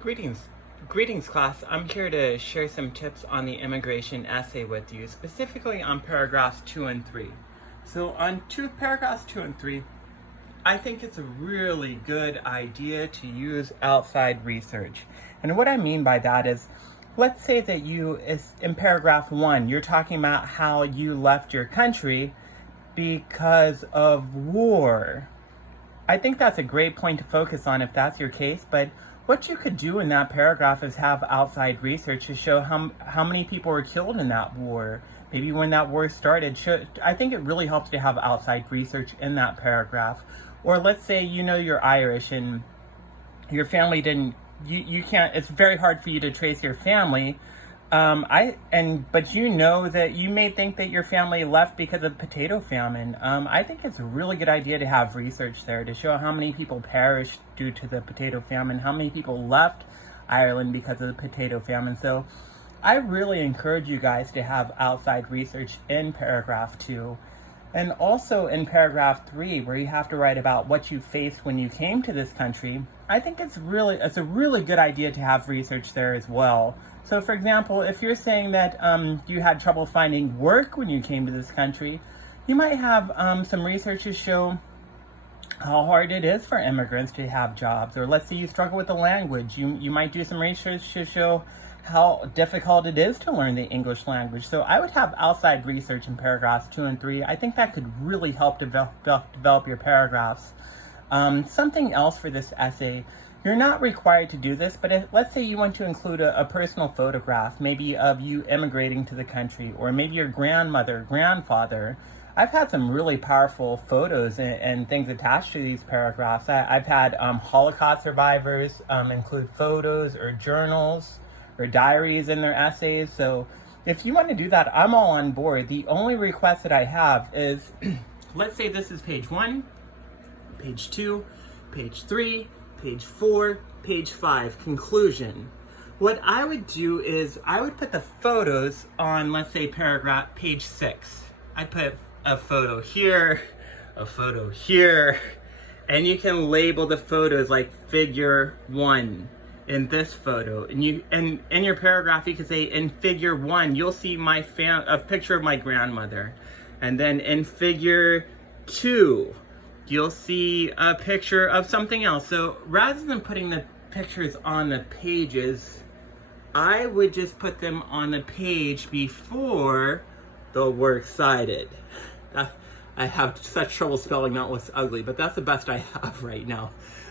Greetings. Greetings, class. I'm here to share some tips on the immigration essay with you, specifically on paragraphs 2 and 3. So on paragraphs 2 and 3, I think it's a really good idea to use outside research. And what I mean by that is, let's say that in paragraph 1, you're talking about how you left your country because of war. I think that's a great point to focus on if that's your case, but what you could do in that paragraph is have outside research to show how many people were killed in that war. Maybe when that war started. I think it really helps to have outside research in that paragraph. Or let's say you're Irish and your family you can't, it's very hard for you to trace your family. But that you may think that your family left because of potato famine. I think it's a really good idea to have research there to show how many people perished due to the potato famine, how many people left Ireland because of the potato famine. So I really encourage you guys to have outside research in paragraph 2. And also in paragraph 3, where you have to write about what you faced when you came to this country, I think it's a really good idea to have research there as well. So for example, if you're saying that you had trouble finding work when you came to this country, you might have some research to show how hard it is for immigrants to have jobs. Or let's say you struggle with the language. You might do some research to show how difficult it is to learn the English language. So I would have outside research in paragraphs 2 and 3. I think that could really help develop your paragraphs. Something else for this essay, you're not required to do this, but let's say you want to include a personal photograph, maybe of you immigrating to the country, or maybe your grandmother, grandfather. I've had some really powerful photos and things attached to these paragraphs. I've had Holocaust survivors include photos or journals or diaries in their essays. So if you want to do that, I'm all on board. The only request that I have is, let's say this is page 1, page 2, page 3, page 4, page 5, conclusion. What I would do is I would put the photos on, let's say, page 6. I'd put a photo here, and you can label the photos like figure 1 in this photo. And in your paragraph, you could say, in figure 1, you'll see a picture of my grandmother. And then in figure 2, you'll see a picture of something else. So rather than putting the pictures on the pages, I would just put them on the page before the works cited. I have such trouble spelling out what's ugly, but that's the best I have right now.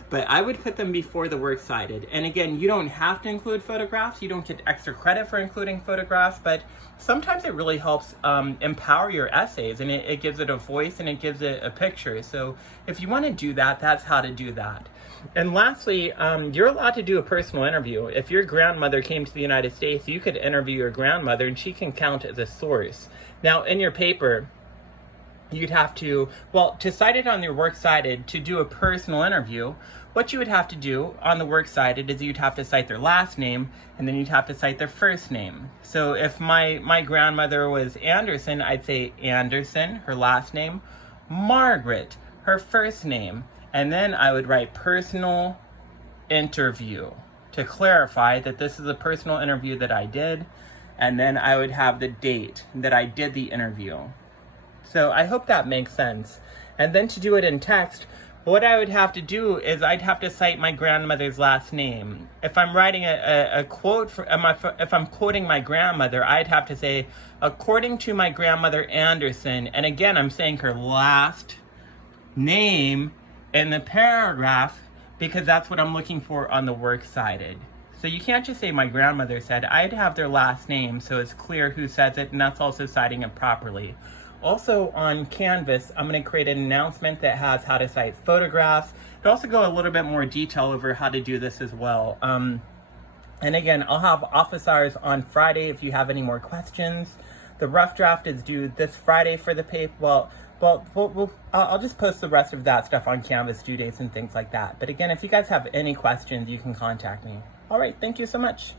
But I would put them before the works cited. And again, you don't have to include photographs. You don't get extra credit for including photographs, but sometimes it really helps empower your essays, and it gives it a voice and it gives it a picture. So if you want to do that, that's how to do that. And lastly, you're allowed to do a personal interview. If your grandmother came to the United States, you could interview your grandmother and she can count as a source. Now, in your paper, you'd have to cite it on your works cited, to do a personal interview, what you would have to do on the works cited is you'd have to cite their last name, and then you'd have to cite their first name. So if my grandmother was Anderson, I'd say Anderson, her last name, Margaret, her first name, and then I would write personal interview to clarify that this is a personal interview that I did, and then I would have the date that I did the interview. So I hope that makes sense. And then to do it in text, what I would have to do is I'd have to cite my grandmother's last name. If I'm writing a quote, if I'm quoting my grandmother, I'd have to say, according to my grandmother Anderson, and again, I'm saying her last name in the paragraph because that's what I'm looking for on the works cited. So you can't just say my grandmother said, I'd have their last name so it's clear who says it, and that's also citing it properly. Also on Canvas, I'm going to create an announcement that has how to cite photographs. It'll also go a little bit more detail over how to do this as well. And again, I'll have office hours on Friday if you have any more questions. The rough draft is due this Friday for the paper. I'll just post the rest of that stuff on Canvas, due dates and things like that. But again, if you guys have any questions, you can contact me. All right, thank you so much.